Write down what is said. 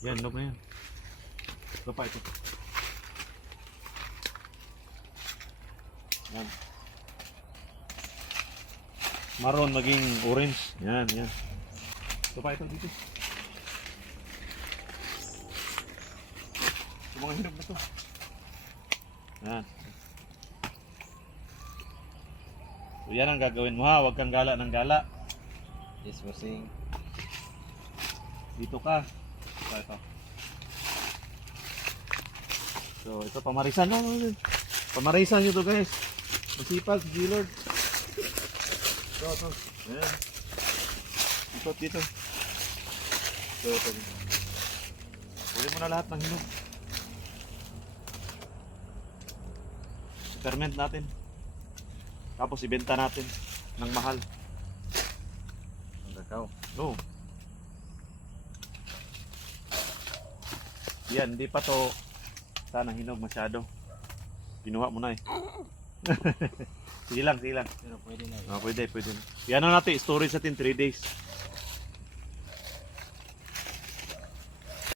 Yan, loob na yan. Ito pa, ito. Yan. Maroon maging orange. Yan, yan. Ito pa, ito dito. Yung mga hinog na to. Yan. So yan ang gagawin mo ha. Huwag kang gala ng gala. Yes, bossing. Dito ka. Ito. So ito pamarisan na. Pamarisan nyo to guys. Masipag, G-Lord. Ito. Ayan. Ito dito. Ito. Huli mo na lahat ng hinog. Ferment natin. Tapos ibenta natin ng mahal. Ang kakao. No. Yan, hindi pa to sana hinog masyado. Pinuha mo na eh. Sige lang, sige lang. Pero pwede na. Pwede. Yan na natin, storage natin 3 days.